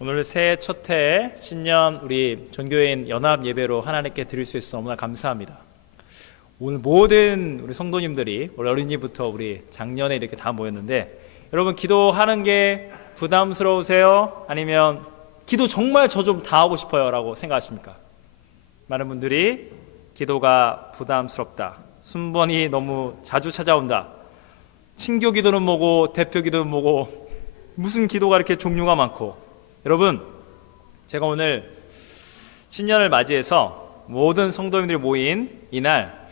오늘 새해 첫 해 신년 우리 전교인 연합 예배로 하나님께 드릴 수 있어서 너무나 감사합니다. 오늘 모든 우리 성도님들이 우리 어린이부터 우리 작년에 이렇게 다 모였는데, 여러분 기도하는 게 부담스러우세요? 아니면 기도 정말 저 좀 다 하고 싶어요 라고 생각하십니까? 많은 분들이 기도가 부담스럽다, 순번이 너무 자주 찾아온다, 친교 기도는 뭐고 대표 기도는 뭐고 무슨 기도가 이렇게 종류가 많고. 여러분, 제가 오늘 신년을 맞이해서 모든 성도님들이 모인 이날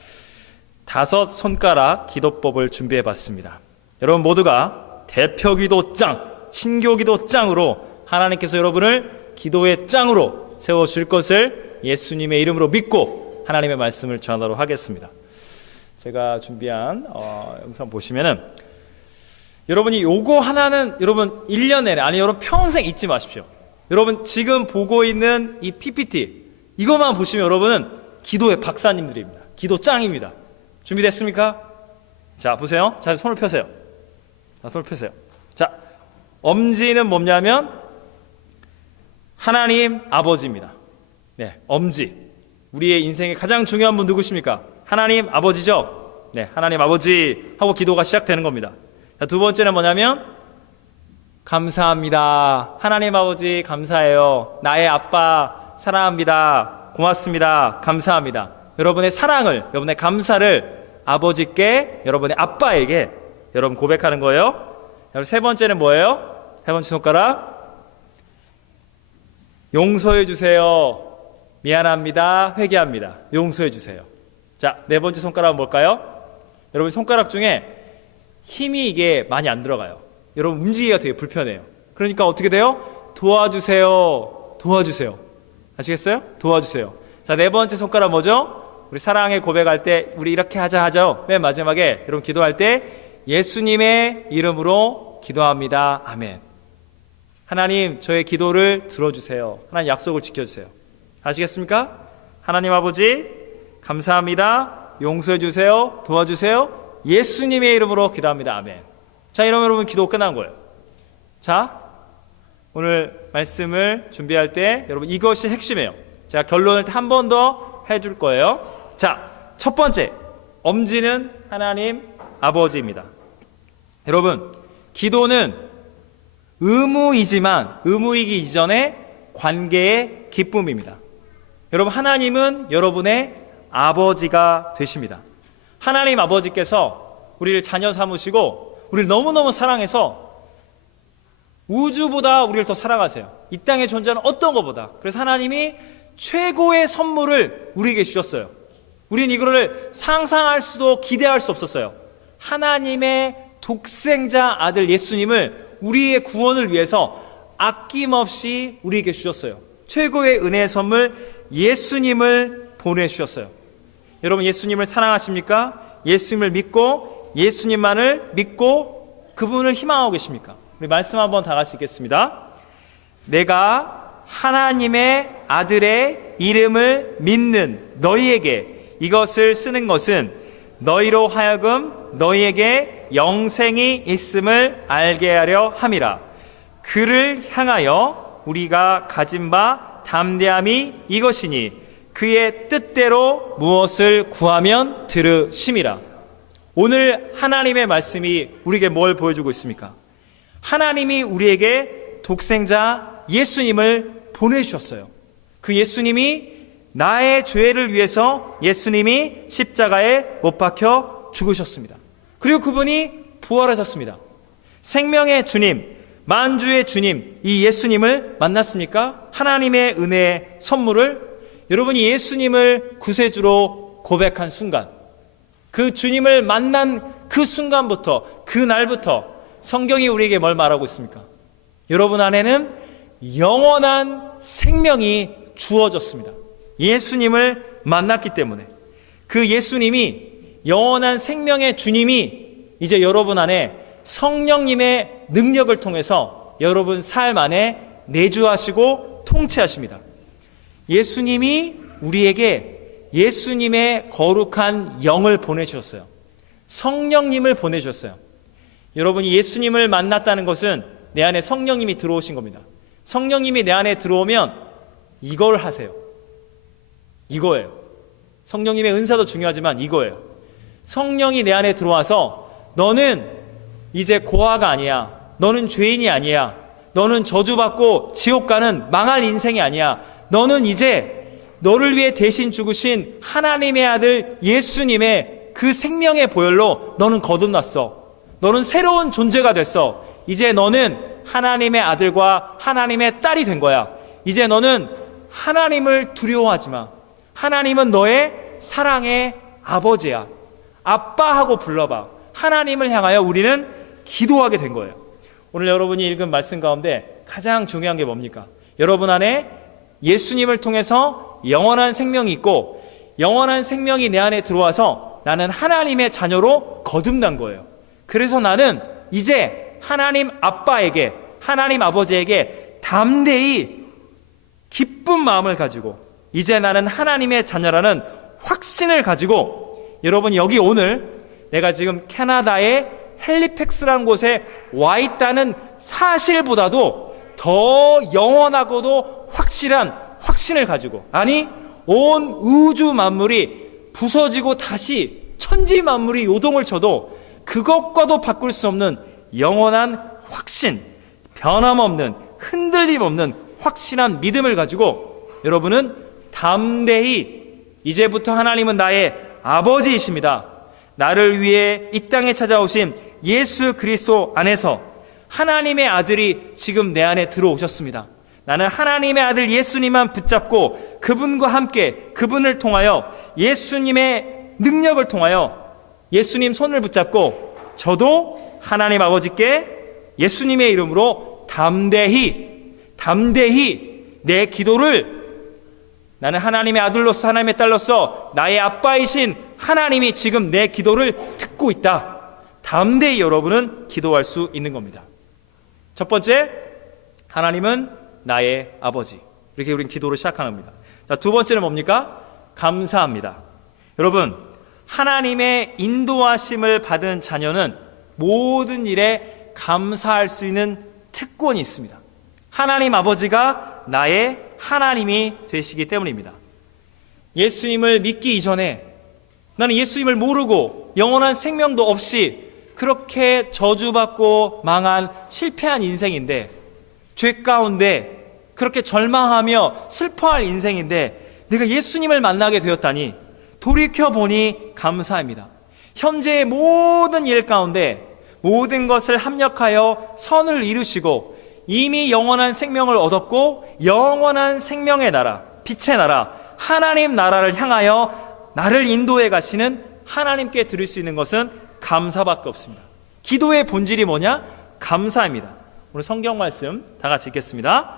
5 손가락 기도법을 준비해 봤습니다. 여러분 모두가 대표 기도 짱, 친교 기도 짱으로 하나님께서 여러분을 기도의 짱으로 세워줄 것을 예수님의 이름으로 믿고 하나님의 말씀을 전하도록 하겠습니다. 제가 준비한 영상 보시면은, 여러분이 요거 하나는 여러분 1년 내내, 아니 여러분 평생 잊지 마십시오. 여러분 지금 보고 있는 이 PPT 이것만 보시면 여러분은 기도의 박사님들입니다. 기도 짱입니다. 준비됐습니까? 자, 보세요. 자, 손을 펴세요. 자, 손을 펴세요. 자, 엄지는 뭐냐면 하나님 아버지입니다. 네, 엄지. 우리의 인생의 가장 중요한 분 누구십니까? 하나님 아버지죠. 네, 하나님 아버지 하고 기도가 시작되는 겁니다. 자, 두 번째는 뭐냐면 감사합니다. 하나님 아버지 감사해요. 나의 아빠 사랑합니다. 고맙습니다. 감사합니다. 여러분의 사랑을, 여러분의 감사를 아버지께, 여러분의 아빠에게 여러분 고백하는 거예요. 여러분 세 번째는 뭐예요? 세 번째 손가락. 용서해 주세요. 미안합니다. 회개합니다. 용서해 주세요. 자, 네 번째 손가락은 뭘까요? 여러분 손가락 중에 힘이 이게 많이 안 들어가요. 여러분 움직이기가 되게 불편해요. 그러니까 어떻게 돼요? 도와주세요. 도와주세요. 아시겠어요? 도와주세요. 자, 네 번째 손가락 뭐죠? 우리 사랑의 고백할 때 우리 이렇게 하죠. 맨 마지막에 여러분 기도할 때 예수님의 이름으로 기도합니다. 아멘. 하나님 저의 기도를 들어주세요. 하나님 약속을 지켜주세요. 아시겠습니까? 하나님 아버지 감사합니다. 용서해 주세요. 도와주세요. 예수님의 이름으로 기도합니다. 아멘. 자, 이러면 여러분 기도 끝난 거예요. 자, 오늘 말씀을 준비할 때 여러분 이것이 핵심이에요. 제가 결론을 한 번 더 해줄 거예요. 자, 첫 번째, 엄지는 하나님 아버지입니다. 여러분, 기도는 의무이지만 의무이기 이전에 관계의 기쁨입니다. 여러분, 하나님은 여러분의 아버지가 되십니다. 하나님 아버지께서 우리를 자녀 삼으시고 우리를 너무너무 사랑해서 우주보다 우리를 더 사랑하세요. 이 땅에 존재하는 어떤 것보다. 그래서 하나님이 최고의 선물을 우리에게 주셨어요. 우리는 이거를 상상할 수도 기대할 수 없었어요. 하나님의 독생자 아들 예수님을 우리의 구원을 위해서 아낌없이 우리에게 주셨어요. 최고의 은혜의 선물 예수님을 보내주셨어요. 여러분 예수님을 사랑하십니까? 예수님을 믿고 예수님만을 믿고 그분을 희망하고 계십니까? 우리 말씀 한번 다 같이 읽겠습니다. 내가 하나님의 아들의 이름을 믿는 너희에게 이것을 쓰는 것은 너희로 하여금 너희에게 영생이 있음을 알게 하려 함이라. 그를 향하여 우리가 가진 바 담대함이 이것이니 그의 뜻대로 무엇을 구하면 들으심이라. 오늘 하나님의 말씀이 우리에게 뭘 보여주고 있습니까? 하나님이 우리에게 독생자 예수님을 보내주셨어요. 그 예수님이 나의 죄를 위해서 예수님이 십자가에 못 박혀 죽으셨습니다. 그리고 그분이 부활하셨습니다. 생명의 주님, 만주의 주님, 이 예수님을 만났습니까? 하나님의 은혜의 선물을. 여러분이 예수님을 구세주로 고백한 순간, 그 주님을 만난 그 순간부터, 그 날부터 성경이 우리에게 뭘 말하고 있습니까? 여러분 안에는 영원한 생명이 주어졌습니다. 예수님을 만났기 때문에. 그 예수님이, 영원한 생명의 주님이 이제 여러분 안에 성령님의 능력을 통해서 여러분 삶 안에 내주하시고 통치하십니다. 예수님이 우리에게 예수님의 거룩한 영을 보내주셨어요. 성령님을 보내주셨어요. 여러분이 예수님을 만났다는 것은 내 안에 성령님이 들어오신 겁니다. 성령님이 내 안에 들어오면 이걸 하세요. 이거예요. 성령님의 은사도 중요하지만 이거예요. 성령이 내 안에 들어와서 너는 이제 고아가 아니야. 너는 죄인이 아니야. 너는 저주받고 지옥 가는 망할 인생이 아니야. 너는 이제 너를 위해 대신 죽으신 하나님의 아들 예수님의 그 생명의 보혈로 너는 거듭났어. 너는 새로운 존재가 됐어. 이제 너는 하나님의 아들과 하나님의 딸이 된 거야. 이제 너는 하나님을 두려워하지 마. 하나님은 너의 사랑의 아버지야. 아빠하고 불러봐. 하나님을 향하여 우리는 기도하게 된 거예요. 오늘 여러분이 읽은 말씀 가운데 가장 중요한 게 뭡니까? 여러분 안에 예수님을 통해서 영원한 생명이 있고 영원한 생명이 내 안에 들어와서 나는 하나님의 자녀로 거듭난 거예요. 그래서 나는 이제 하나님 아빠에게, 하나님 아버지에게 담대히 기쁜 마음을 가지고 이제 나는 하나님의 자녀라는 확신을 가지고 여러분 여기 오늘 내가 지금 캐나다의 헬리팩스라는 곳에 와 있다는 사실보다도 더 영원하고도 확실한 확신을 가지고, 아니 온 우주 만물이 부서지고 다시 천지 만물이 요동을 쳐도 그것과도 바꿀 수 없는 영원한 확신, 변함없는 흔들림 없는 확실한 믿음을 가지고 여러분은 담대히 이제부터 하나님은 나의 아버지이십니다. 나를 위해 이 땅에 찾아오신 예수 그리스도 안에서 하나님의 아들이 지금 내 안에 들어오셨습니다. 나는 하나님의 아들 예수님만 붙잡고 그분과 함께 그분을 통하여 예수님의 능력을 통하여 예수님 손을 붙잡고 저도 하나님 아버지께 예수님의 이름으로 담대히 내 기도를 나는 하나님의 아들로서 하나님의 딸로서 나의 아빠이신 하나님이 지금 내 기도를 듣고 있다. 담대히 여러분은 기도할 수 있는 겁니다. 첫 번째, 하나님은 나의 아버지. 이렇게 우리는 기도를 시작하는 겁니다. 자, 두 번째는 뭡니까? 감사합니다. 여러분, 하나님의 인도하심을 받은 자녀는 모든 일에 감사할 수 있는 특권이 있습니다. 하나님 아버지가 나의 하나님이 되시기 때문입니다. 예수님을 믿기 이전에 나는 예수님을 모르고 영원한 생명도 없이 그렇게 저주받고 망한 실패한 인생인데, 죄 가운데 그렇게 절망하며 슬퍼할 인생인데 내가 예수님을 만나게 되었다니 돌이켜보니 감사합니다. 현재의 모든 일 가운데 모든 것을 합력하여 선을 이루시고 이미 영원한 생명을 얻었고 영원한 생명의 나라, 빛의 나라, 하나님 나라를 향하여 나를 인도해 가시는 하나님께 드릴 수 있는 것은 감사밖에 없습니다. 기도의 본질이 뭐냐? 감사입니다. 오늘 성경 말씀 다 같이 읽겠습니다.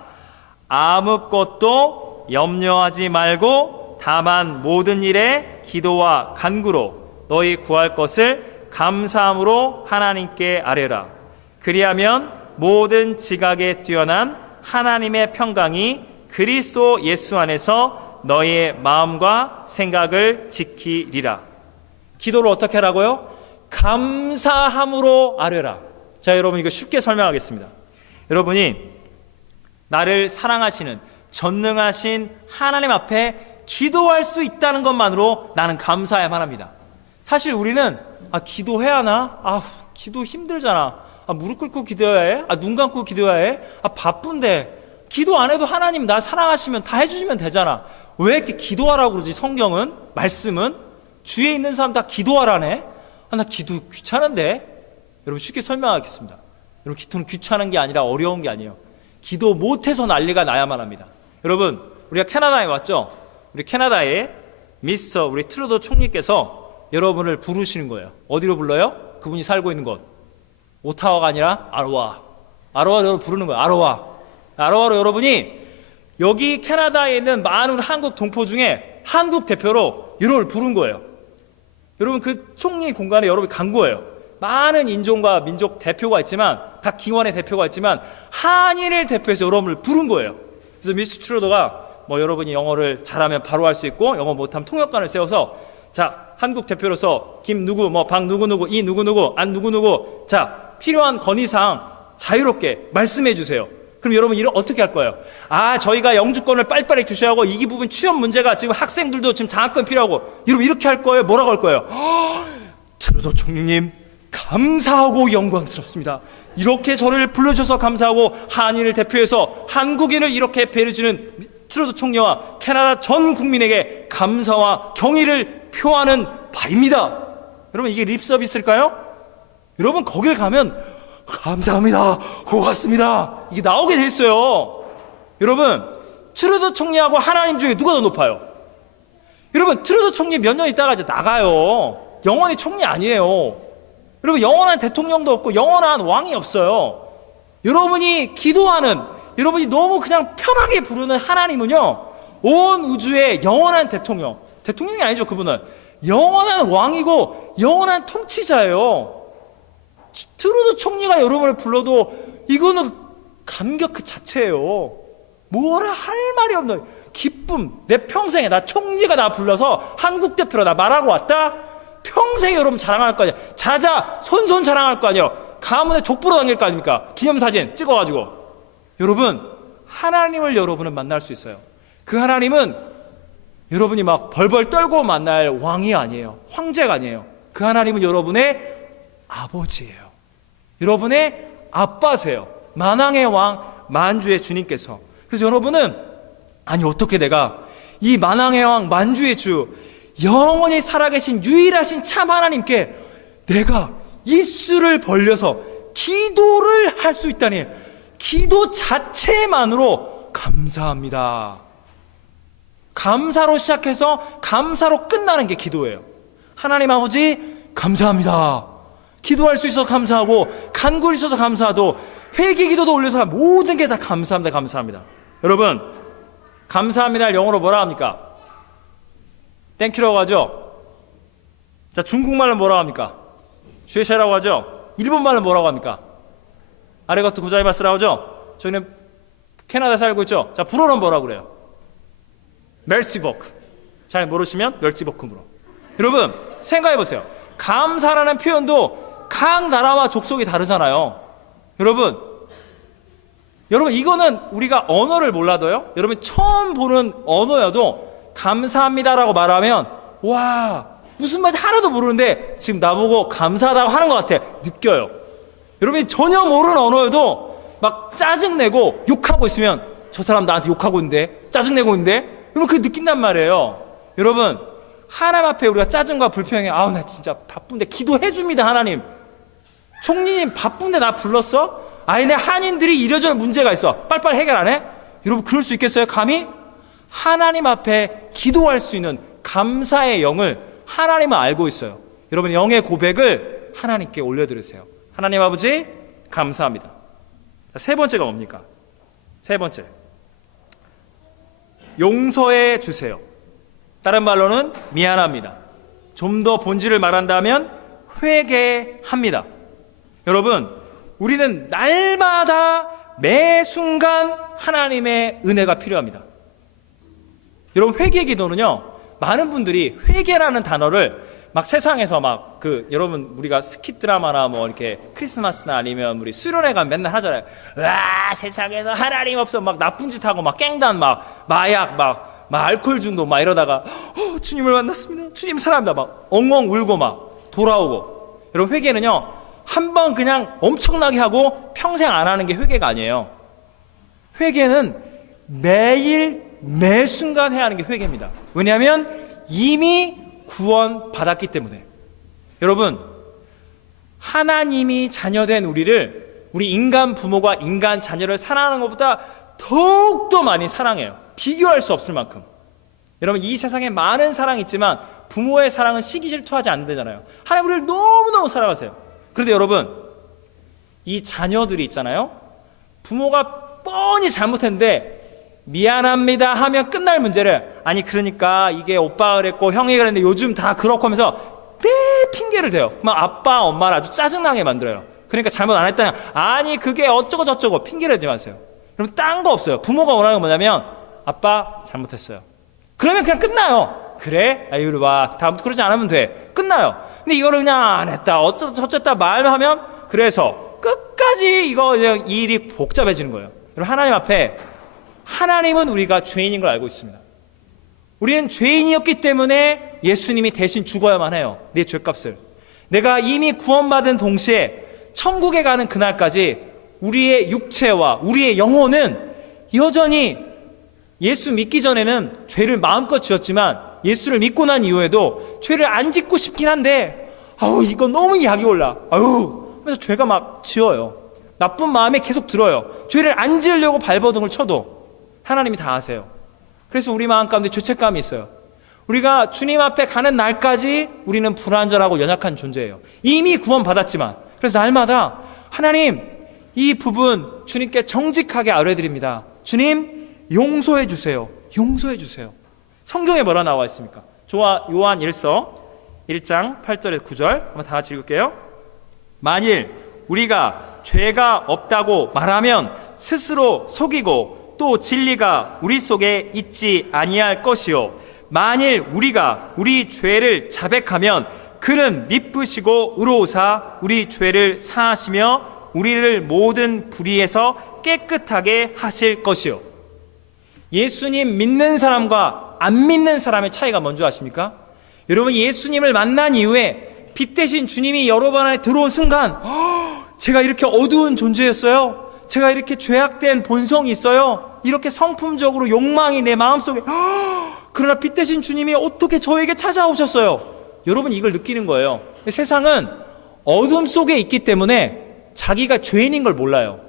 아무것도 염려하지 말고 다만 모든 일에 기도와 간구로 너희 구할 것을 감사함으로 하나님께 아뢰라. 그리하면 모든 지각에 뛰어난 하나님의 평강이 그리스도 예수 안에서 너희의 마음과 생각을 지키리라. 기도를 어떻게 하라고요? 감사함으로 아뢰라. 자, 여러분 이거 쉽게 설명하겠습니다. 여러분이 나를 사랑하시는 전능하신 하나님 앞에 기도할 수 있다는 것만으로 나는 감사해야만 합니다. 사실 우리는 기도해야 하나? 기도 힘들잖아. 무릎 꿇고 기도해야 해? 눈 감고 기도해야 해? 바쁜데 기도 안 해도 하나님 나 사랑하시면 다 해주시면 되잖아. 왜 이렇게 기도하라고 그러지? 성경은, 말씀은 주위에 있는 사람 다 기도하라네. 나 기도 귀찮은데. 여러분 쉽게 설명하겠습니다. 여러분 기도는 귀찮은 게 아니라 어려운 게 아니에요. 기도 못해서 난리가 나야만 합니다. 여러분 우리가 캐나다에 왔죠? 우리 캐나다에 미스터 우리 트루도 총리께서 여러분을 부르시는 거예요. 어디로 불러요? 그분이 살고 있는 곳. 오타와가 아니라 아로와. 아로와로 부르는 거예요. 아로와로 여러분이 여기 캐나다에 있는 많은 한국 동포 중에 한국 대표로 여러분을 부른 거예요. 여러분 그 총리 공간에 여러분이 간 거예요. 많은 인종과 민족 대표가 있지만, 각 기관의 대표가 있지만 한인을 대표해서 여러분을 부른 거예요. 그래서 미스터 트루도가 여러분이 영어를 잘하면 바로 할 수 있고 영어 못하면 통역관을 세워서 자, 한국 대표로서 김 누구, 박 누구, 이 누구, 안 누구, 자, 필요한 건의사항 자유롭게 말씀해 주세요. 그럼 여러분 어떻게 할 거예요? 저희가 영주권을 빨리빨리 주셔야 하고 이 부분 취업 문제가 지금 학생들도 지금 장학금 필요하고 여러분 이렇게 할 거예요? 뭐라고 할 거예요? 트루도 총리님 감사하고 영광스럽습니다. 이렇게 저를 불러주셔서 감사하고 한인을 대표해서 한국인을 이렇게 배려주는 트루도 총리와 캐나다 전 국민에게 감사와 경의를 표하는 바입니다. 여러분 이게 립 서비스일까요? 여러분 거길 가면 감사합니다, 고맙습니다 이게 나오게 돼 있어요. 여러분 트루도 총리하고 하나님 중에 누가 더 높아요? 여러분 트루도 총리 몇 년 있다가 이제 나가요. 영원히 총리 아니에요. 여러분 영원한 대통령도 없고 영원한 왕이 없어요. 여러분이 기도하는, 여러분이 너무 그냥 편하게 부르는 하나님은요, 온 우주의 영원한 대통령이 아니죠. 그분은 영원한 왕이고 영원한 통치자예요. 트루도 총리가 여러분을 불러도 이거는 감격 그 자체예요. 뭐라 할 말이 없는 기쁨. 내 평생에 나 총리가 나 불러서 한국 대표로 나 말하고 왔다. 평생에 여러분 자랑할 거 아니야. 자자 손손 자랑할 거 아니에요. 가문에 족보로 당길 거 아닙니까? 기념사진 찍어가지고. 여러분 하나님을 여러분은 만날 수 있어요. 그 하나님은 여러분이 막 벌벌 떨고 만날 왕이 아니에요. 황제가 아니에요. 그 하나님은 여러분의 아버지예요. 여러분의 아빠세요. 만왕의 왕 만주의 주님께서. 그래서 여러분은 어떻게 내가 이 만왕의 왕 만주의 주 영원히 살아계신 유일하신 참 하나님께 내가 입술을 벌려서 기도를 할 수 있다니, 기도 자체만으로 감사합니다. 감사로 시작해서 감사로 끝나는 게 기도예요. 하나님 아버지 감사합니다. 기도할 수 있어서 감사하고 간구를 있어서 감사하고 회개 기도도 올려서 모든 게 다 감사합니다. 감사합니다. 여러분 감사합니다를 영어로 뭐라 합니까? 땡큐라고 하죠. 자, 중국말로 뭐라고 합니까? 쉐샤라고 하죠. 일본말로 뭐라고 합니까? 아리가토 고자이마스라고 하죠. 저희는 캐나다에 살고 있죠. 자, 불어는 뭐라고 그래요? 멜시보크. 잘 모르시면 멸치볶음으로. 여러분 생각해 보세요. 감사라는 표현도 각 나라와 족속이 다르잖아요. 여러분 이거는 우리가 언어를 몰라도요, 여러분 처음 보는 언어여도 감사합니다라고 말하면 와 무슨 말인지 하나도 모르는데 지금 나보고 감사하다고 하는 것 같아 느껴요. 여러분이 전혀 모르는 언어여도 막 짜증내고 욕하고 있으면 저 사람 나한테 욕하고 있는데, 짜증내고 있는데, 여러분 그게 느낀단 말이에요. 여러분 하나님 앞에 우리가 짜증과 불평해, 나 진짜 바쁜데 기도해 줍니다. 하나님 총리님 바쁜데 나 불렀어? 내 한인들이 이래저래 문제가 있어 빨리빨리 해결 안 해? 여러분 그럴 수 있겠어요? 감히? 하나님 앞에 기도할 수 있는 감사의 영을 하나님은 알고 있어요. 여러분 영의 고백을 하나님께 올려드리세요. 하나님 아버지 감사합니다. 세 번째가 뭡니까? 세 번째, 용서해 주세요. 다른 말로는 미안합니다. 좀 더 본질을 말한다면 회개합니다. 여러분 우리는 날마다 매 순간 하나님의 은혜가 필요합니다. 여러분 회개 기도는요, 많은 분들이 회개라는 단어를 막 세상에서 막 여러분 우리가 스킷 드라마나 뭐 이렇게 크리스마스나 아니면 우리 수련회 가면 맨날 하잖아요. 와 세상에서 하나님 없어 막 나쁜 짓 하고 막 깽단 막 마약 막 알코올 중독 막 이러다가 주님을 만났습니다. 주님 사랑합니다. 막 엉엉 울고 막 돌아오고. 여러분 회개는요 한 번 그냥 엄청나게 하고 평생 안 하는 게 회개가 아니에요. 회개는 매일 매 순간 해야 하는 게 회개입니다. 왜냐하면 이미 구원 받았기 때문에. 여러분 하나님이 자녀된 우리 인간 부모가 인간 자녀를 사랑하는 것보다 더욱더 많이 사랑해요. 비교할 수 없을 만큼. 여러분 이 세상에 많은 사랑이 있지만 부모의 사랑은 시기 질투하지 않는다잖아요. 하나님 우리를 너무너무 사랑하세요. 그런데 여러분 이 자녀들이 있잖아요, 부모가 뻔히 잘못했는데 미안합니다 하면 끝날 문제를, 그러니까 이게 오빠가 그랬고 형이 그랬는데 요즘 다 그렇고 하면서 매 핑계를 대요. 그러면 아빠 엄마를 아주 짜증나게 만들어요. 그러니까 잘못 안 했다냐, 그게 어쩌고 저쩌고 핑계를 대지 마세요. 그럼 딴 거 없어요. 부모가 원하는 건 뭐냐면 아빠 잘못했어요. 그러면 그냥 끝나요. 그래? 이리 와. 다음부터 그러지 않으면 돼. 끝나요. 근데 이거를 그냥 안 했다 어쩌다 말하면, 그래서 끝까지 이거 일이 복잡해지는 거예요. 여러분, 하나님 앞에 하나님은 우리가 죄인인 걸 알고 있습니다. 우리는 죄인이었기 때문에 예수님이 대신 죽어야만 해요. 내 죄값을. 내가 이미 구원받은 동시에 천국에 가는 그날까지 우리의 육체와 우리의 영혼은 여전히 예수 믿기 전에는 죄를 마음껏 지었지만 예수를 믿고 난 이후에도 죄를 안 짓고 싶긴 한데 이거 너무 약이 올라. 그래서 죄가 막 지어요. 나쁜 마음에 계속 들어요. 죄를 안 지으려고 발버둥을 쳐도 하나님이 다 아세요. 그래서 우리 마음 가운데 죄책감이 있어요. 우리가 주님 앞에 가는 날까지 우리는 불완전하고 연약한 존재예요. 이미 구원받았지만. 그래서 날마다 하나님, 이 부분 주님께 정직하게 아뢰드립니다. 주님, 용서해 주세요. 용서해 주세요. 성경에 뭐라 나와 있습니까? 요한 1서 1장 8절에서 9절 한번 다 같이 읽을게요. 만일 우리가 죄가 없다고 말하면 스스로 속이고 또 진리가 우리 속에 있지 아니할 것이요, 만일 우리가 우리 죄를 자백하면 그는 미쁘시고 의로우사 우리 죄를 사하시며 우리를 모든 불의에서 깨끗하게 하실 것이요. 예수님 믿는 사람과 안 믿는 사람의 차이가 뭔지 아십니까? 여러분, 예수님을 만난 이후에 빛 대신 주님이 여러분 안에 들어온 순간 제가 이렇게 어두운 존재였어요. 제가 이렇게 죄악된 본성이 있어요. 이렇게 성품적으로 욕망이 내 마음속에 그러나 빛 대신 주님이 어떻게 저에게 찾아오셨어요? 여러분, 이걸 느끼는 거예요. 세상은 어둠 속에 있기 때문에 자기가 죄인인 걸 몰라요.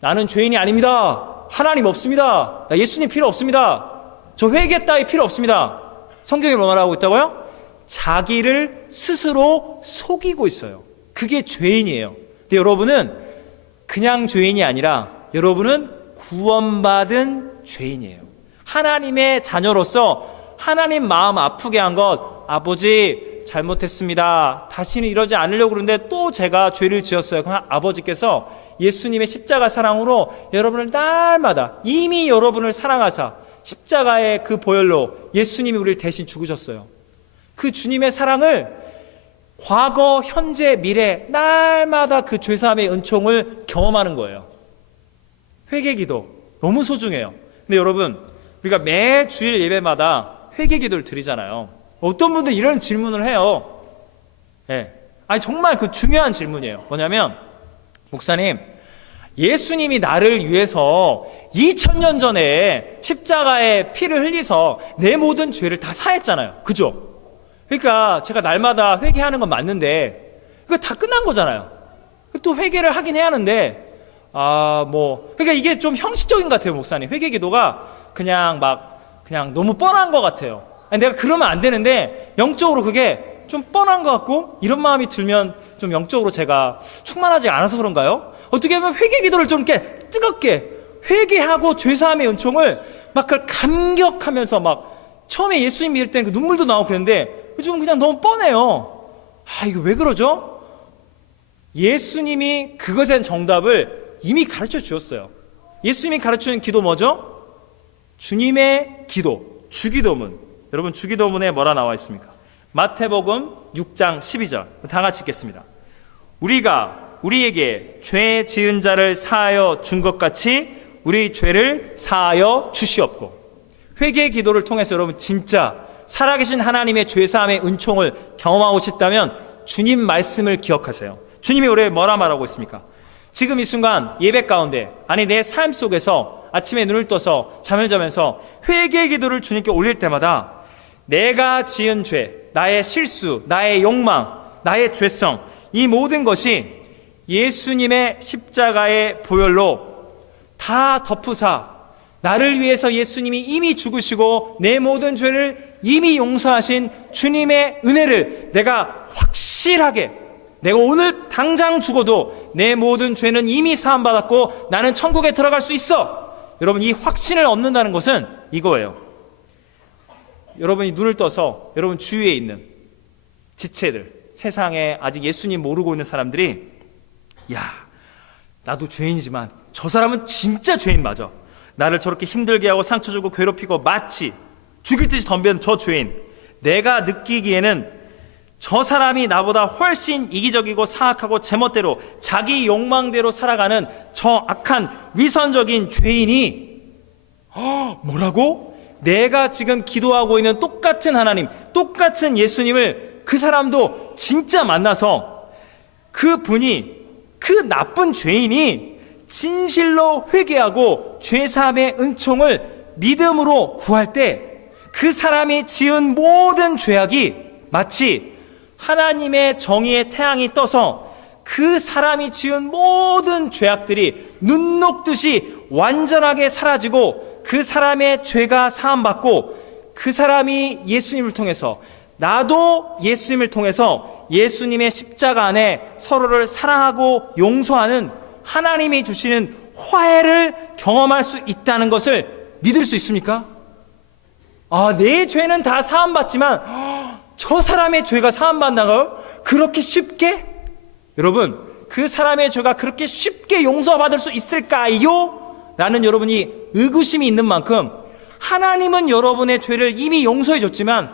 나는 죄인이 아닙니다. 하나님 없습니다. 나 예수님 필요 없습니다. 저 회개 따위 필요 없습니다. 성경이 뭐라 하고 있다고요? 자기를 스스로 속이고 있어요. 그게 죄인이에요. 근데 여러분은 그냥 죄인이 아니라 여러분은 구원받은 죄인이에요. 하나님의 자녀로서 하나님 마음 아프게 한 것, 아버지 잘못했습니다. 다시는 이러지 않으려고 그러는데 또 제가 죄를 지었어요. 그럼 아버지께서 예수님의 십자가 사랑으로 여러분을 날마다 이미 여러분을 사랑하사 십자가의 그 보혈로 예수님이 우리를 대신 죽으셨어요. 그 주님의 사랑을 과거, 현재, 미래 날마다 그 죄사함의 은총을 경험하는 거예요. 회개기도 너무 소중해요. 근데 여러분, 우리가 매 주일 예배마다 회개기도를 드리잖아요. 어떤 분들 이런 질문을 해요. 정말 그 중요한 질문이에요. 뭐냐면, 목사님, 예수님이 나를 위해서 2000년 전에 십자가에 피를 흘리서 내 모든 죄를 다 사했잖아요. 그죠? 그러니까 제가 날마다 회개하는 건 맞는데 이거 다 끝난 거잖아요. 또 회개를 하긴 해야 하는데 그러니까 이게 좀 형식적인 것 같아요, 목사님. 회개 기도가 그냥 너무 뻔한 것 같아요. 내가 그러면 안 되는데 영적으로 그게 좀 뻔한 것 같고 이런 마음이 들면 좀 영적으로 제가 충만하지 않아서 그런가요? 어떻게 보면 회개 기도를 좀 이렇게 뜨겁게 회개하고 죄사함의 은총을 막 그걸 감격하면서 막 처음에 예수님 믿을 때는 그 눈물도 나오고 그랬는데 요즘은 그냥 너무 뻔해요. 이거 왜 그러죠? 예수님이 그것에 대한 정답을 이미 가르쳐 주셨어요. 예수님이 가르치는 기도 뭐죠? 주님의 기도, 주기도문. 여러분, 주기도문에 뭐라 나와 있습니까? 마태복음 6장 12절 다 같이 읽겠습니다. 우리가 우리에게 죄 지은 자를 사하여 준 것 같이 우리 죄를 사하여 주시옵고. 회개 기도를 통해서 여러분 진짜 살아계신 하나님의 죄사함의 은총을 경험하고 싶다면 주님 말씀을 기억하세요. 주님이 올해 뭐라 말하고 있습니까? 지금 이 순간 예배 가운데, 아니 내 삶 속에서 아침에 눈을 떠서 잠을 자면서 회개 기도를 주님께 올릴 때마다 내가 지은 죄, 나의 실수, 나의 욕망, 나의 죄성, 이 모든 것이 예수님의 십자가의 보혈로 다 덮으사 나를 위해서 예수님이 이미 죽으시고 내 모든 죄를 이미 용서하신 주님의 은혜를 내가 확실하게, 내가 오늘 당장 죽어도 내 모든 죄는 이미 사함받았고 나는 천국에 들어갈 수 있어. 여러분, 이 확신을 얻는다는 것은 이거예요. 여러분이 눈을 떠서 여러분 주위에 있는 지체들, 세상에 아직 예수님 모르고 있는 사람들이, 나도 죄인이지만 저 사람은 진짜 죄인 맞아. 나를 저렇게 힘들게 하고 상처 주고 괴롭히고 마치 죽일 듯이 덤비는 저 죄인, 내가 느끼기에는 저 사람이 나보다 훨씬 이기적이고 사악하고 제멋대로 자기 욕망대로 살아가는 저 악한 위선적인 죄인이 뭐라고? 내가 지금 기도하고 있는 똑같은 하나님, 똑같은 예수님을 그 사람도 진짜 만나서 그 분이, 그 나쁜 죄인이 진실로 회개하고 죄사함의 은총을 믿음으로 구할 때 그 사람이 지은 모든 죄악이 마치 하나님의 정의의 태양이 떠서 그 사람이 지은 모든 죄악들이 눈 녹듯이 완전하게 사라지고 그 사람의 죄가 사함받고 그 사람이 예수님을 통해서, 나도 예수님을 통해서 예수님의 십자가 안에 서로를 사랑하고 용서하는 하나님이 주시는 화해를 경험할 수 있다는 것을 믿을 수 있습니까? 내 죄는 다 사함받지만 저 사람의 죄가 사함받나요? 그렇게 쉽게? 여러분, 그 사람의 죄가 그렇게 쉽게 용서받을 수 있을까요? 라는 여러분이 의구심이 있는 만큼 하나님은 여러분의 죄를 이미 용서해 줬지만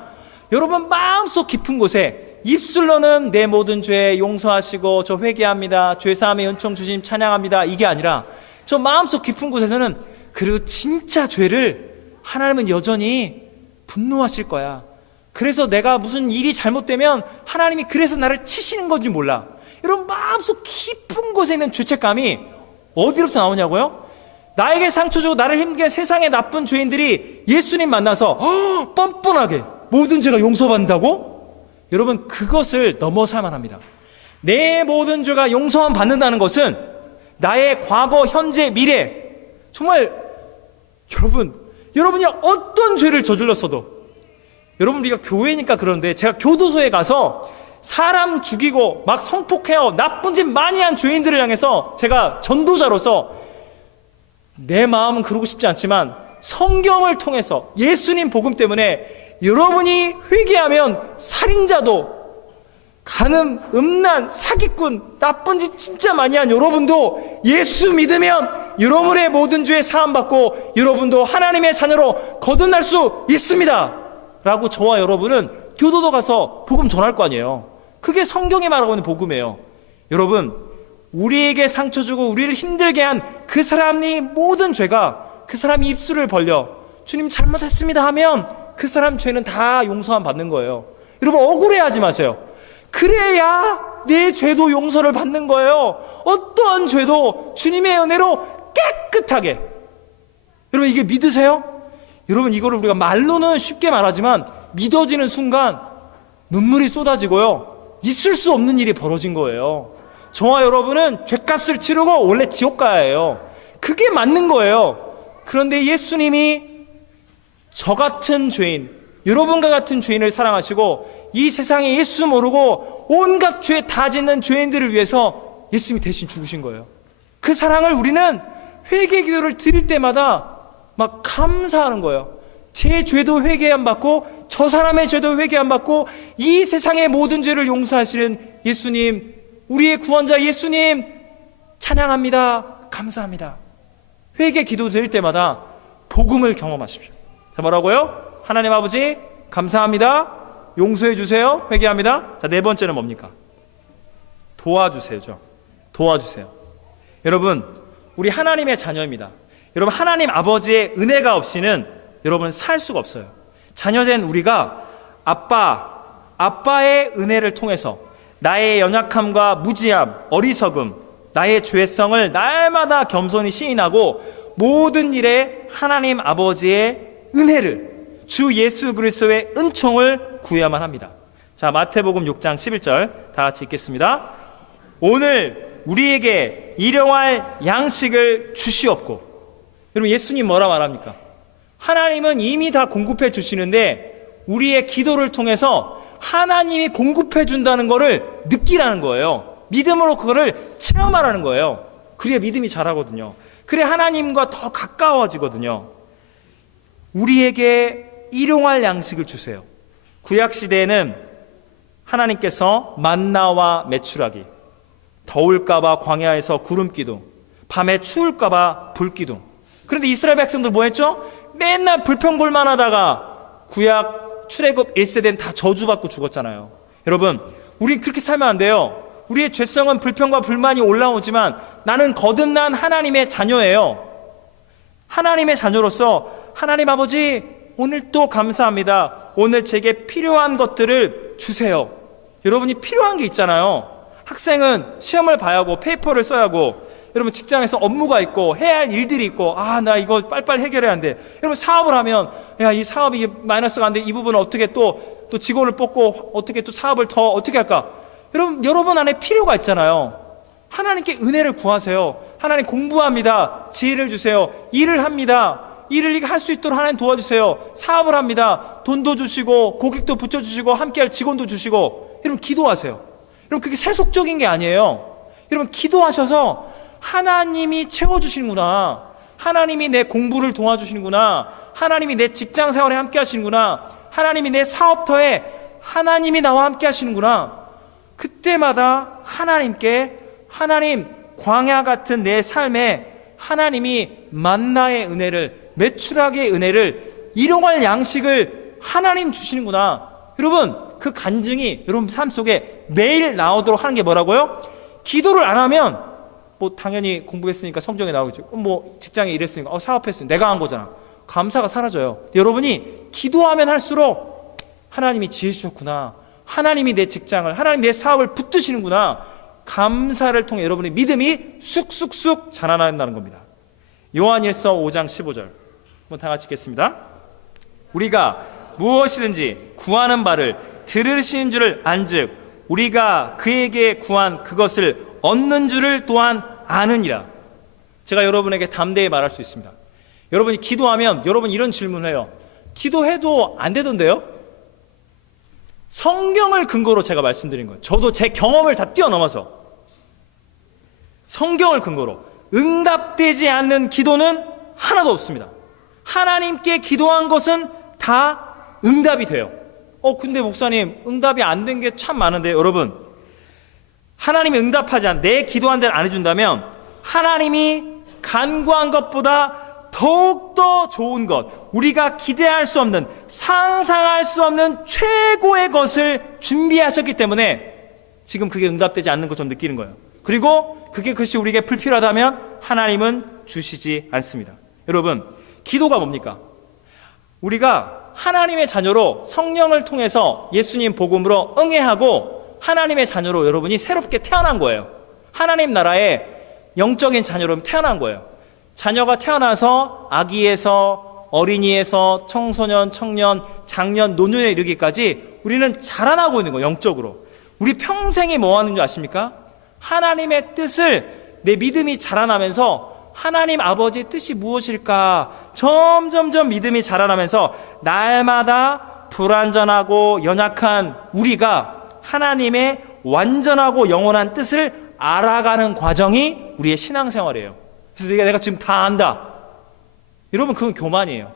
여러분 마음속 깊은 곳에 입술로는 내 모든 죄 용서하시고 저 회개합니다, 죄사함의 은총 주심 찬양합니다, 이게 아니라 저 마음속 깊은 곳에서는 그래도 진짜 죄를 하나님은 여전히 분노하실 거야. 그래서 내가 무슨 일이 잘못되면 하나님이 그래서 나를 치시는 건지 몰라. 여러분 마음속 깊은 곳에 있는 죄책감이 어디로부터 나오냐고요? 나에게 상처 주고 나를 힘들게 한 세상의 나쁜 죄인들이 예수님 만나서 뻔뻔하게 모든 죄가 용서받는다고? 여러분 그것을 넘어서야만 합니다. 내 모든 죄가 용서만 받는다는 것은 나의 과거, 현재, 미래, 정말 여러분이 어떤 죄를 저질렀어도, 여러분 우리가 교회니까 그런데 제가 교도소에 가서 사람 죽이고 막 성폭행하고 나쁜 짓 많이 한 죄인들을 향해서 제가 전도자로서 내 마음은 그러고 싶지 않지만 성경을 통해서 예수님 복음 때문에 여러분이 회개하면 살인자도, 간음, 음란, 사기꾼, 나쁜 짓 진짜 많이 한 여러분도 예수 믿으면 여러분의 모든 죄에 사함받고 여러분도 하나님의 자녀로 거듭날 수 있습니다 라고 저와 여러분은 교도소 가서 복음 전할 거 아니에요. 그게 성경이 말하고 있는 복음이에요. 여러분, 우리에게 상처 주고 우리를 힘들게 한 그 사람이 모든 죄가, 그 사람이 입술을 벌려 주님 잘못했습니다 하면 그 사람 죄는 다 용서함 받는 거예요. 여러분 억울해하지 마세요. 그래야 내 죄도 용서를 받는 거예요. 어떠한 죄도 주님의 은혜로 깨끗하게. 여러분 이게 믿으세요? 여러분 이거를 우리가 말로는 쉽게 말하지만 믿어지는 순간 눈물이 쏟아지고요, 있을 수 없는 일이 벌어진 거예요. 저와 여러분은 죄값을 치르고 원래 지옥 가야 해요. 그게 맞는 거예요. 그런데 예수님이 저 같은 죄인, 여러분과 같은 죄인을 사랑하시고 이 세상에 예수 모르고 온갖 죄 다 짓는 죄인들을 위해서 예수님이 대신 죽으신 거예요. 그 사랑을 우리는 회개 기도를 드릴 때마다 막 감사하는 거예요. 제 죄도 회개 안 받고 저 사람의 죄도 회개 안 받고 이 세상의 모든 죄를 용서하시는 예수님, 우리의 구원자 예수님 찬양합니다. 감사합니다. 회개 기도 드릴 때마다 복음을 경험하십시오. 자, 뭐라고요? 하나님 아버지 감사합니다. 용서해 주세요. 회개합니다. 자, 네 번째는 뭡니까? 도와주세요죠. 도와주세요. 여러분, 우리 하나님의 자녀입니다. 여러분, 하나님 아버지의 은혜가 없이는 여러분 살 수가 없어요. 자녀된 우리가 아빠의 은혜를 통해서 나의 연약함과 무지함, 어리석음, 나의 죄성을 날마다 겸손히 시인하고 모든 일에 하나님 아버지의 은혜를, 주 예수 그리스도의 은총을 구해야만 합니다. 자, 마태복음 6장 11절 다 같이 읽겠습니다. 오늘 우리에게 일용할 양식을 주시옵고. 여러분 예수님 뭐라 말합니까? 하나님은 이미 다 공급해 주시는데 우리의 기도를 통해서 하나님이 공급해 준다는 것을 느끼라는 거예요. 믿음으로 그거를 체험하라는 거예요. 그래야 믿음이 자라거든요. 그래 하나님과 더 가까워지거든요. 우리에게 일용할 양식을 주세요. 구약시대에는 하나님께서 만나와 메추라기, 더울까봐 광야에서 구름기둥, 밤에 추울까봐 불기둥. 그런데 이스라엘 백성들 뭐 했죠? 맨날 불평불만하다가 구약 출애굽 1세대는 다 저주받고 죽었잖아요. 여러분, 우린 그렇게 살면 안 돼요. 우리의 죄성은 불평과 불만이 올라오지만 나는 거듭난 하나님의 자녀예요. 하나님의 자녀로서 하나님 아버지, 오늘 또 감사합니다. 오늘 제게 필요한 것들을 주세요. 여러분이 필요한 게 있잖아요. 학생은 시험을 봐야 하고 페이퍼를 써야 하고, 여러분 직장에서 업무가 있고 해야 할 일들이 있고, 나 이거 빨리빨리 해결해야 하는데, 여러분 사업을 하면 이 사업이 마이너스가 안 돼, 이 부분은 어떻게 또 직원을 뽑고 어떻게 또 사업을 더 어떻게 할까? 여러분 안에 필요가 있잖아요. 하나님께 은혜를 구하세요. 하나님 공부합니다. 지혜를 주세요. 일을 합니다. 일을 할 수 있도록 하나님 도와주세요. 사업을 합니다. 돈도 주시고 고객도 붙여주시고 함께할 직원도 주시고. 여러분 기도하세요. 여러분 그게 세속적인 게 아니에요. 여러분 기도하셔서 하나님이 채워주시는구나. 하나님이 내 공부를 도와주시는구나. 하나님이 내 직장 생활에 함께 하시는구나. 하나님이 내 사업터에 하나님이 나와 함께 하시는구나. 그때마다 하나님께, 하나님 광야 같은 내 삶에 하나님이 만나의 은혜를, 메추라기의 은혜를, 일용할 양식을 하나님 주시는구나. 여러분 그 간증이 여러분 삶 속에 매일 나오도록 하는 게 뭐라고요? 기도를 안 하면 당연히 공부했으니까 성경에 나오겠죠. 직장에 일했으니까 사업했으니까 내가 한 거잖아. 감사가 사라져요. 여러분이 기도하면 할수록 하나님이 지혜 주셨구나. 하나님이 내 직장을, 하나님 내 사업을 붙드시는구나. 감사를 통해 여러분의 믿음이 쑥쑥쑥 자라난다는 겁니다. 요한일서 5장 15절 한번 다 같이 읽겠습니다. 우리가 무엇이든지 구하는 바를 들으시는 줄을 안즉 우리가 그에게 구한 그것을 얻는 줄을 또한 아느니라. 제가 여러분에게 담대히 말할 수 있습니다. 여러분이 기도하면 여러분 이런 질문을 해요. 기도해도 안 되던데요? 성경을 근거로 제가 말씀드린 거예요. 저도 제 경험을 다 뛰어넘어서 성경을 근거로 응답되지 않는 기도는 하나도 없습니다. 하나님께 기도한 것은 다 응답이 돼요. 근데 목사님 응답이 안 된 게 참 많은데, 여러분 하나님이 응답하지 않, 내 기도한 데를 안 해준다면 하나님이 간구한 것보다 더욱더 좋은 것, 우리가 기대할 수 없는, 상상할 수 없는 최고의 것을 준비하셨기 때문에 지금 그게 응답되지 않는 것처럼 느끼는 거예요. 그리고 그것이 우리에게 불필요하다면 하나님은 주시지 않습니다. 여러분 기도가 뭡니까? 우리가 하나님의 자녀로 성령을 통해서 예수님 복음으로 응애하고 하나님의 자녀로 여러분이 새롭게 태어난 거예요. 하나님 나라의 영적인 자녀로 태어난 거예요. 자녀가 태어나서 아기에서 어린이에서 청소년, 청년, 장년, 노년에 이르기까지 우리는 자라나고 있는 거예요. 영적으로. 우리 평생이 뭐 하는 줄 아십니까? 하나님의 뜻을, 내 믿음이 자라나면서 하나님 아버지의 뜻이 무엇일까 점점점 믿음이 자라나면서 날마다 불완전하고 연약한 우리가 하나님의 완전하고 영원한 뜻을 알아가는 과정이 우리의 신앙생활이에요. 그래서 내가 지금 다 안다. 여러분 그건 교만이에요.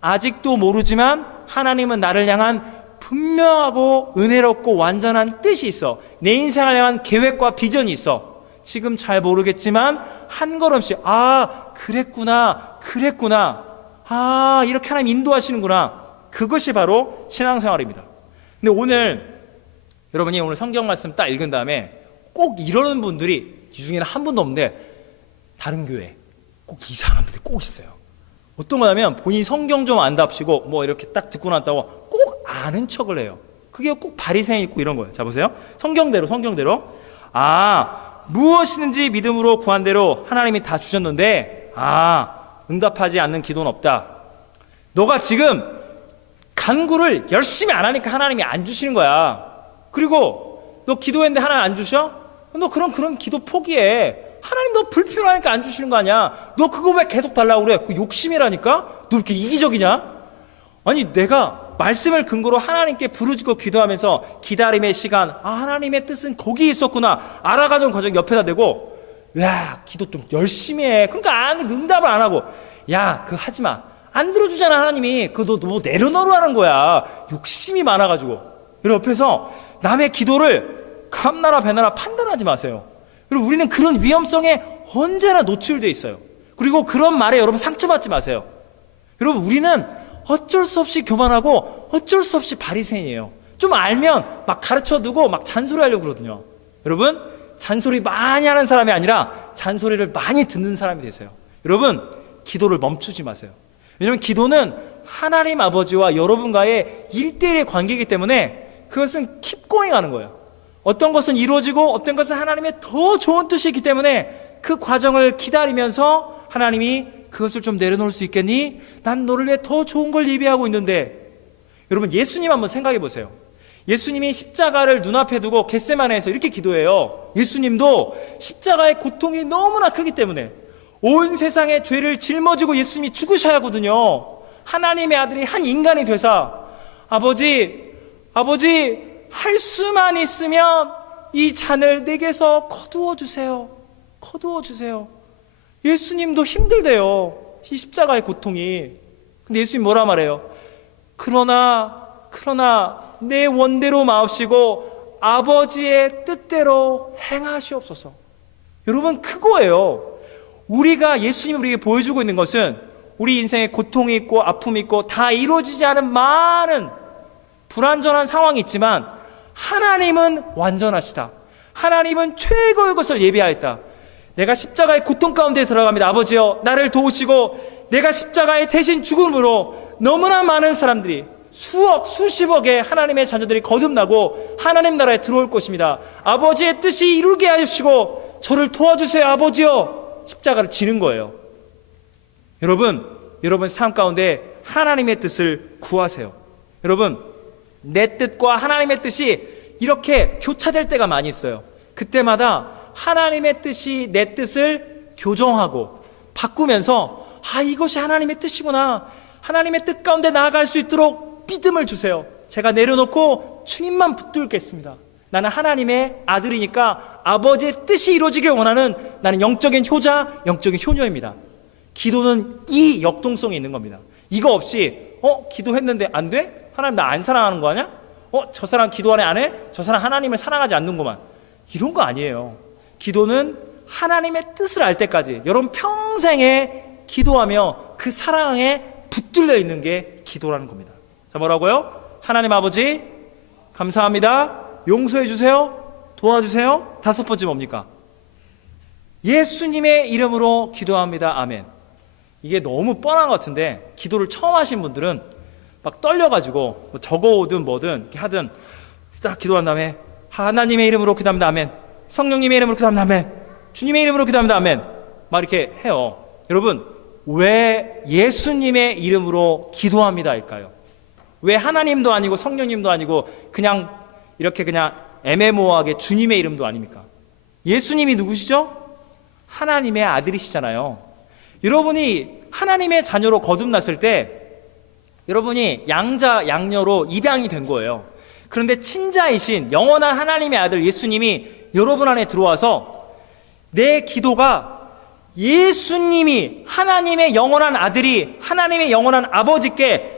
아직도 모르지만 하나님은 나를 향한 분명하고 은혜롭고 완전한 뜻이 있어. 내 인생을 향한 계획과 비전이 있어. 지금 잘 모르겠지만 한 걸음씩 그랬구나 이렇게 하나님 인도하시는구나. 그것이 바로 신앙생활입니다. 근데 오늘 여러분이 오늘 성경 말씀 딱 읽은 다음에 꼭 이러는 분들이 이 중에는 한 분도 없는데 다른 교회 꼭 이상한 분들이 꼭 있어요. 어떤 거냐면 본인이 성경 좀 안답시고 이렇게 딱 듣고 났다고 꼭 아는 척을 해요. 그게 꼭 바리새인 있고 이런 거예요. 자 보세요. 성경대로 무엇이든지 믿음으로 구한 대로 하나님이 다 주셨는데 응답하지 않는 기도는 없다. 너가 지금 간구를 열심히 안 하니까 하나님이 안 주시는 거야. 그리고 너 기도했는데 하나님 안 주셔? 너 그런 기도 포기해. 하나님 너 불필요하니까 안 주시는 거 아니야. 너 그거 왜 계속 달라고 그래? 그 욕심이라니까? 너 이렇게 이기적이냐? 아니 내가 말씀을 근거로 하나님께 부르짖고 기도하면서 기다림의 시간, 하나님의 뜻은 거기 있었구나 알아가는 과정 옆에다 대고 기도 좀 열심히 해. 그러니까 응답을 안 하고 그거 하지 마. 안 들어주잖아 하나님이. 그거 너 내려놓으라는 거야. 욕심이 많아가지고. 여러분 옆에서 남의 기도를 감나라 배나라 판단하지 마세요. 여러분 우리는 그런 위험성에 언제나 노출되어 있어요. 그리고 그런 말에 여러분 상처받지 마세요. 여러분 우리는 어쩔 수 없이 교만하고 어쩔 수 없이 바리새인이에요. 좀 알면 막 가르쳐두고 막 잔소리하려고 그러거든요. 여러분, 잔소리 많이 하는 사람이 아니라 잔소리를 많이 듣는 사람이 되세요. 여러분, 기도를 멈추지 마세요. 왜냐하면 기도는 하나님 아버지와 여러분과의 1대1의 관계이기 때문에 그것은 킵고잉 하는 거예요. 어떤 것은 이루어지고 어떤 것은 하나님의 더 좋은 뜻이 있기 때문에 그 과정을 기다리면서 하나님이 그것을 좀 내려놓을 수 있겠니? 난 너를 위해 더 좋은 걸 예비하고 있는데. 여러분, 예수님 한번 생각해 보세요. 예수님이 십자가를 눈앞에 두고 겟세마네에서 이렇게 기도해요. 예수님도 십자가의 고통이 너무나 크기 때문에 온 세상의 죄를 짊어지고 예수님이 죽으셔야 하거든요. 하나님의 아들이 한 인간이 되사 아버지 할 수만 있으면 이 잔을 내게서 거두어 주세요. 거두어 주세요. 예수님도 힘들대요. 이 십자가의 고통이. 근데 예수님 뭐라 말해요? 그러나 내 원대로 마옵시고 아버지의 뜻대로 행하시옵소서. 여러분, 그거예요. 우리가 예수님이 우리에게 보여주고 있는 것은 우리 인생에 고통이 있고 아픔이 있고 다 이루어지지 않은 많은 불완전한 상황이 있지만 하나님은 완전하시다. 하나님은 최고의 것을 예비하였다. 내가 십자가의 고통 가운데 들어갑니다. 아버지여, 나를 도우시고 내가 십자가의 대신 죽음으로 너무나 많은 사람들이 수억, 수십억의 하나님의 자녀들이 거듭나고 하나님 나라에 들어올 것입니다. 아버지의 뜻이 이루게 하시고 저를 도와주세요. 아버지여. 십자가를 지는 거예요. 여러분 삶 가운데 하나님의 뜻을 구하세요. 여러분, 내 뜻과 하나님의 뜻이 이렇게 교차될 때가 많이 있어요. 그때마다 하나님의 뜻이 내 뜻을 교정하고 바꾸면서 이것이 하나님의 뜻이구나. 하나님의 뜻 가운데 나아갈 수 있도록 믿음을 주세요. 제가 내려놓고 주님만 붙들겠습니다. 나는 하나님의 아들이니까 아버지의 뜻이 이루어지길 원하는 나는 영적인 효자, 영적인 효녀입니다. 기도는 이 역동성이 있는 겁니다. 이거 없이 기도했는데 안 돼? 하나님 나 안 사랑하는 거 아니야? 저 사람 기도 안 해? 저 사람 하나님을 사랑하지 않는구만. 이런 거 아니에요. 기도는 하나님의 뜻을 알 때까지 여러분 평생에 기도하며 그 사랑에 붙들려 있는 게 기도라는 겁니다. 자, 뭐라고요? 하나님 아버지 감사합니다. 용서해 주세요. 도와주세요. 5번째 뭡니까? 예수님의 이름으로 기도합니다. 아멘. 이게 너무 뻔한 것 같은데 기도를 처음 하신 분들은 막 떨려가지고 적어오든 뭐든 이렇게 하든 딱 기도한 다음에 하나님의 이름으로 기도합니다. 아멘. 성령님의 이름으로 기도합니다. 아멘. 주님의 이름으로 기도합니다. 아멘. 막 이렇게 해요. 여러분, 왜 예수님의 이름으로 기도합니다 할까요? 왜 하나님도 아니고 성령님도 아니고 그냥 이렇게 그냥 애매모호하게 주님의 이름도 아닙니까? 예수님이 누구시죠? 하나님의 아들이시잖아요. 여러분이 하나님의 자녀로 거듭났을 때 여러분이 양자 양녀로 입양이 된 거예요. 그런데 친자이신 영원한 하나님의 아들 예수님이 여러분 안에 들어와서 내 기도가 예수님이 하나님의 영원한 아들이 하나님의 영원한 아버지께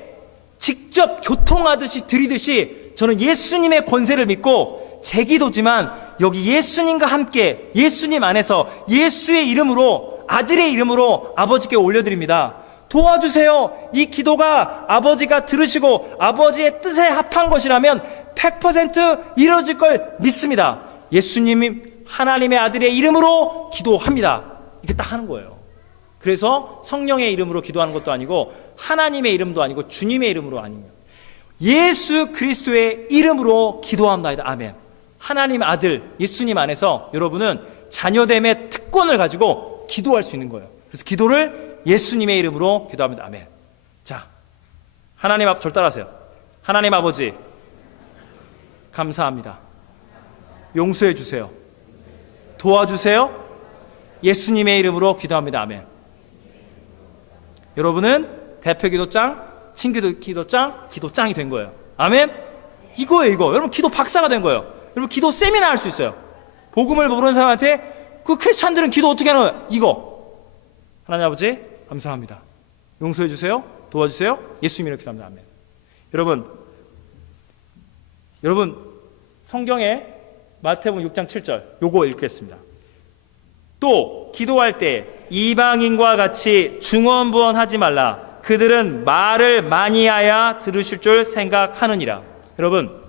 직접 교통하듯이 드리듯이 저는 예수님의 권세를 믿고 제 기도지만 여기 예수님과 함께 예수님 안에서 예수의 이름으로 아들의 이름으로 아버지께 올려드립니다. 도와주세요. 이 기도가 아버지가 들으시고 아버지의 뜻에 합한 것이라면 100% 이루어질 걸 믿습니다. 예수님이 하나님의 아들의 이름으로 기도합니다. 이렇게 딱 하는 거예요. 그래서 성령의 이름으로 기도하는 것도 아니고 하나님의 이름도 아니고 주님의 이름으로 아니에요. 예수 그리스도의 이름으로 기도합니다. 아멘. 하나님 아들 예수님 안에서 여러분은 자녀됨의 특권을 가지고 기도할 수 있는 거예요. 그래서 기도를 예수님의 이름으로 기도합니다. 아멘. 자, 하나님 절 따라하세요. 하나님 아버지 감사합니다. 용서해 주세요. 도와주세요. 예수님의 이름으로 기도합니다. 아멘. 여러분은 대표 기도장, 친기도 기도장, 기도장이 된 거예요. 아멘. 이거예요, 이거. 여러분 기도 박사가 된 거예요. 여러분 기도 세미나 할 수 있어요. 복음을 모르는 사람한테 그 크리스찬들은 기도 어떻게 하는 거예요? 이거. 하나님 아버지 감사합니다. 용서해 주세요. 도와주세요. 예수님 이름으로 기도합니다. 아멘. 여러분 성경에 마태복음 6장 7절 요거 읽겠습니다. 또 기도할 때 이방인과 같이 중언부언하지 말라. 그들은 말을 많이 하여 들으실 줄 생각하느니라. 여러분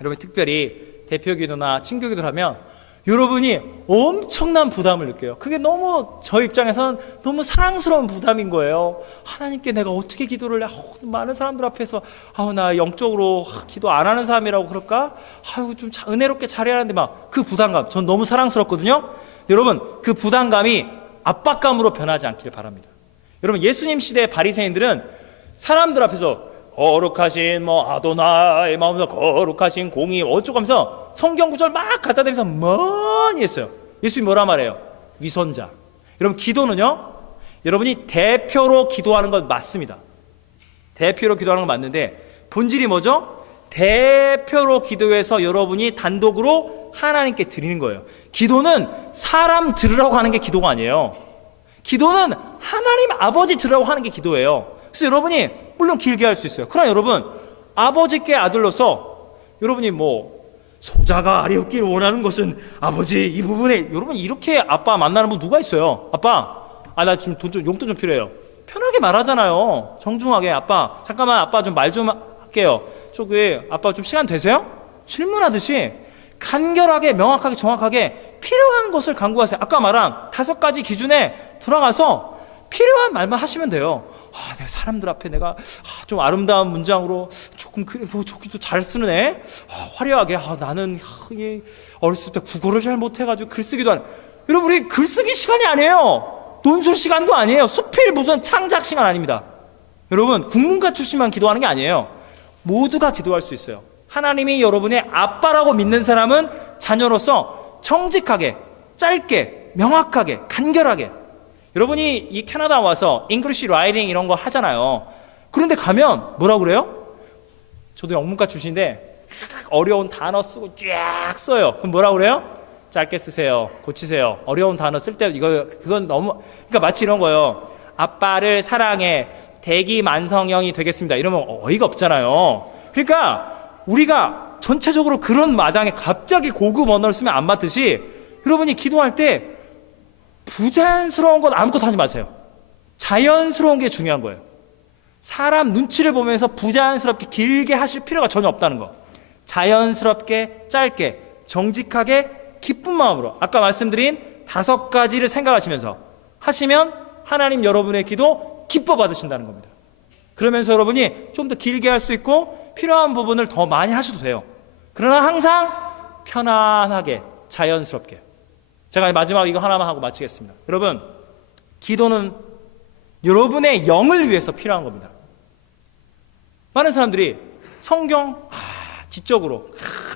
여러분 특별히 대표 기도나 친교 기도를 하면 여러분이 엄청난 부담을 느껴요. 그게 너무 저 입장에서는 너무 사랑스러운 부담인 거예요. 하나님께 내가 어떻게 기도를 해? 많은 사람들 앞에서 나 영적으로 기도 안 하는 사람이라고 그럴까? 좀 은혜롭게 잘해야 하는데 막 그 부담감 전 너무 사랑스럽거든요. 여러분 그 부담감이 압박감으로 변하지 않기를 바랍니다. 여러분 예수님 시대의 바리새인들은 사람들 앞에서 거룩하신 아도나의 마음에서 거룩하신 공의 어쩌고 하면서 성경 구절 막 갖다 대면서 많이 했어요. 예수님이 뭐라 말해요? 위선자. 여러분 기도는요, 여러분이 대표로 기도하는 건 맞습니다. 대표로 기도하는 건 맞는데 본질이 뭐죠? 대표로 기도해서 여러분이 단독으로 하나님께 드리는 거예요. 기도는 사람 들으라고 하는 게 기도가 아니에요. 기도는 하나님 아버지 들으라고 하는 게 기도예요. 그래서 여러분이 물론 길게 할 수 있어요. 그러나 여러분 아버지께 아들로서 여러분이 소자가 아뢰옵기를 원하는 것은 아버지 이 부분에 여러분 이렇게 아빠 만나는 분 누가 있어요? 아빠 나 지금 용돈 좀 필요해요. 편하게 말하잖아요. 정중하게 아빠 잠깐만 아빠 좀 말 좀 할게요. 아빠 좀 시간 되세요? 질문하듯이 간결하게 명확하게 정확하게 필요한 것을 강구하세요. 아까 말한 5가지 기준에 돌아가서 필요한 말만 하시면 돼요. 내가 사람들 앞에 내가 좀 아름다운 문장으로 조금 저기도 잘 쓰네. 화려하게 나는 어렸을 때 국어를 잘 못해가지고 글쓰기도 안. 여러분 우리 글쓰기 시간이 아니에요. 논술 시간도 아니에요. 수필 무슨 창작 시간 아닙니다. 여러분 국문과 출신만 기도하는 게 아니에요. 모두가 기도할 수 있어요. 하나님이 여러분의 아빠라고 믿는 사람은 자녀로서 정직하게 짧게 명확하게 간결하게. 여러분이 이 캐나다 와서 잉글리시 라이팅 이런 거 하잖아요. 그런데 가면 뭐라고 그래요? 저도 영문과 출신인데 어려운 단어 쓰고 쫙 써요. 그럼 뭐라고 그래요? 짧게 쓰세요. 고치세요. 어려운 단어 쓸 때 그건 너무 그러니까 마치 이런 거예요. 아빠를 사랑해 대기만성형이 되겠습니다. 이러면 어이가 없잖아요. 그러니까 우리가 전체적으로 그런 마당에 갑자기 고급 언어를 쓰면 안 맞듯이 여러분이 기도할 때 부자연스러운 것 아무것도 하지 마세요. 자연스러운 게 중요한 거예요. 사람 눈치를 보면서 부자연스럽게 길게 하실 필요가 전혀 없다는 거. 자연스럽게 짧게 정직하게 기쁜 마음으로 아까 말씀드린 5가지를 생각하시면서 하시면 하나님 여러분의 기도 기뻐 받으신다는 겁니다. 그러면서 여러분이 좀 더 길게 할 수 있고 필요한 부분을 더 많이 하셔도 돼요. 그러나 항상 편안하게 자연스럽게. 제가 마지막 이거 하나만 하고 마치겠습니다. 여러분, 기도는 여러분의 영을 위해서 필요한 겁니다. 많은 사람들이 성경, 지적으로,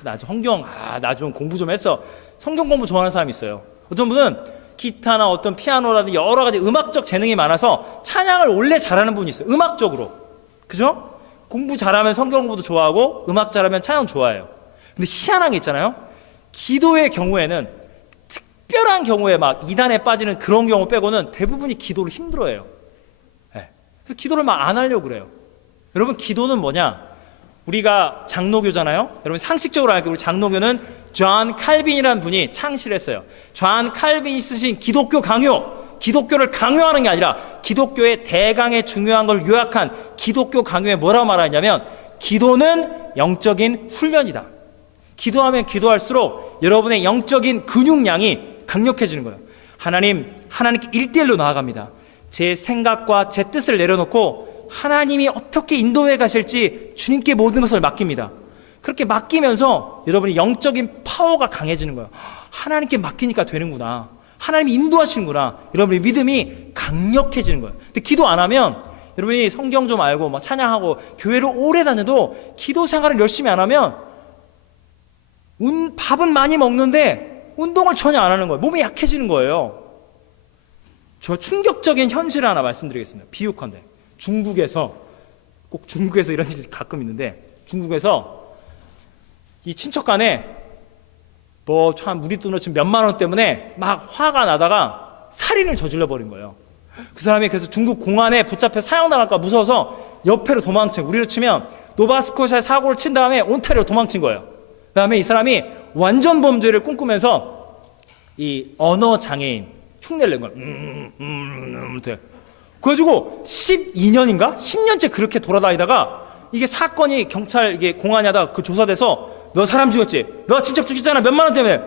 나 좀 공부 좀 했어. 성경 공부 좋아하는 사람이 있어요. 어떤 분은 기타나 어떤 피아노라든지 여러 가지 음악적 재능이 많아서 찬양을 원래 잘하는 분이 있어요. 음악적으로. 그죠? 공부 잘하면 성경 공부도 좋아하고 음악 잘하면 찬양 좋아해요. 근데 희한한 게 있잖아요. 기도의 경우에는 특별한 경우에 막 이단에 빠지는 그런 경우 빼고는 대부분이 기도를 힘들어해요. 네. 그래서 기도를 막 안 하려고 그래요. 여러분 기도는 뭐냐? 우리가 장로교잖아요. 여러분 상식적으로 알고 우리 장로교는 존 칼빈이라는 분이 창시했어요. 존 칼빈이 쓰신 기독교 강요. 기독교를 강요하는 게 아니라 기독교의 대강의 중요한 걸 요약한 기독교 강요에 뭐라고 말하냐면 기도는 영적인 훈련이다. 기도하면 기도할수록 여러분의 영적인 근육량이 강력해지는 거예요. 하나님께 1대1로 나아갑니다. 제 생각과 제 뜻을 내려놓고 하나님이 어떻게 인도해 가실지 주님께 모든 것을 맡깁니다. 그렇게 맡기면서 여러분이 영적인 파워가 강해지는 거예요. 하나님께 맡기니까 되는구나. 하나님이 인도하시는구나. 여러분의 믿음이 강력해지는 거예요. 근데 기도 안 하면 여러분이 성경 좀 알고 막 찬양하고 교회를 오래 다녀도 기도 생활을 열심히 안 하면 밥은 많이 먹는데 운동을 전혀 안 하는 거예요. 몸이 약해지는 거예요. 저 충격적인 현실을 하나 말씀드리겠습니다. 비유컨대 중국에서 이런 일이 가끔 있는데 중국에서 이 친척 간에 참 우리 돈으로 지금 몇만 원 때문에 막 화가 나다가 살인을 저질러 버린 거예요. 그 사람이 그래서 중국 공안에 붙잡혀 사형당할까 무서워서 옆에로 도망친, 우리로 치면 노바스코샤에 사고를 친 다음에 온타리오로 도망친 거예요. 그 다음에 이 사람이 완전 범죄를 꿈꾸면서 이 언어 장애인 흉내를 낸 거예요. 그래가지고 12년인가 10년째 그렇게 돌아다니다가 이게 사건이 경찰 이게 공안이 하다가 그 조사돼서 너 사람 죽였지? 너 진짜 죽였잖아. 몇만 원 때문에.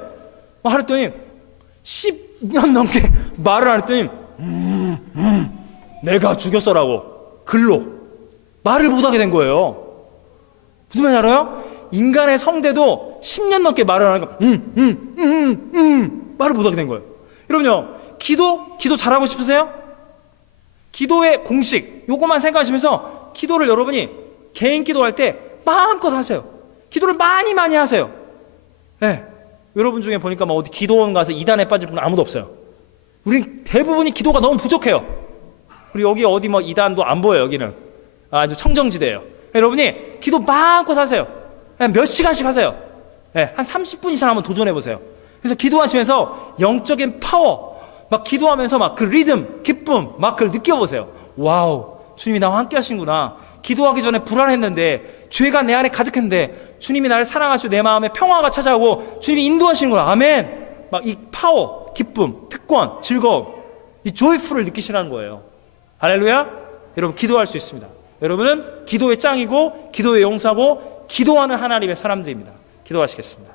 하랬더니 10년 넘게 말을 안 했더니 내가 죽였어라고 글로 말을 못하게 된 거예요. 무슨 말인지 알아요? 인간의 성대도 10년 넘게 말을 안 하니까 말을 못하게 된 거예요. 여러분요, 기도 잘하고 싶으세요? 기도의 공식 요거만 생각하시면서 기도를 여러분이 개인 기도할 때 마음껏 하세요. 기도를 많이 하세요. 네. 여러분 중에 보니까 막 어디 기도원 가서 이단에 빠질 분은 아무도 없어요. 우리 대부분이 기도가 너무 부족해요. 우리 여기 어디 뭐 이단도 안 보여요. 여기는 아주 청정지대예요. 여러분이 기도 마음껏 하세요. 몇 시간씩 하세요. 한 30분 이상 한번 도전해 보세요. 그래서 기도하시면서 영적인 파워 막 기도하면서 막 그 리듬, 기쁨 막 그걸 느껴보세요. 와우, 주님이 나와 함께 하시는구나. 기도하기 전에 불안했는데, 죄가 내 안에 가득했는데 주님이 나를 사랑하시고 내 마음에 평화가 찾아오고 주님이 인도하시는구나. 아멘. 막 이 파워, 기쁨, 특권, 즐거움, 이 조이풀을 느끼시라는 거예요. 할렐루야. 여러분 기도할 수 있습니다. 여러분은 기도의 짱이고 기도의 용사고 기도하는 하나님의 사람들입니다. 기도하시겠습니다.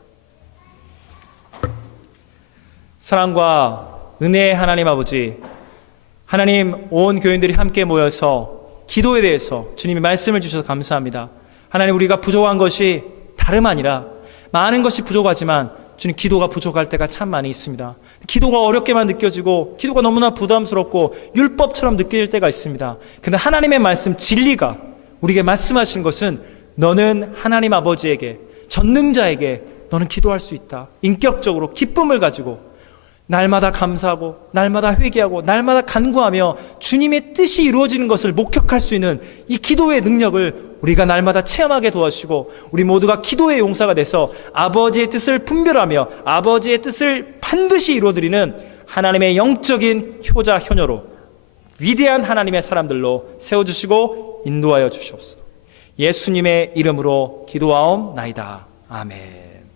사랑과 은혜의 하나님 아버지, 하나님 온 교인들이 함께 모여서 기도에 대해서 주님이 말씀을 주셔서 감사합니다. 하나님, 우리가 부족한 것이 다름 아니라 많은 것이 부족하지만 주님, 기도가 부족할 때가 참 많이 있습니다. 기도가 어렵게만 느껴지고 기도가 너무나 부담스럽고 율법처럼 느껴질 때가 있습니다. 그런데 하나님의 말씀 진리가 우리에게 말씀하신 것은 너는 하나님 아버지에게, 전능자에게 너는 기도할 수 있다. 인격적으로 기쁨을 가지고 날마다 감사하고 날마다 회개하고 날마다 간구하며 주님의 뜻이 이루어지는 것을 목격할 수 있는 이 기도의 능력을 우리가 날마다 체험하게 도와주시고, 우리 모두가 기도의 용사가 돼서 아버지의 뜻을 분별하며 아버지의 뜻을 반드시 이루어드리는 하나님의 영적인 효자 효녀로, 위대한 하나님의 사람들로 세워주시고 인도하여 주시옵소서. 예수님의 이름으로 기도하옵나이다. 아멘.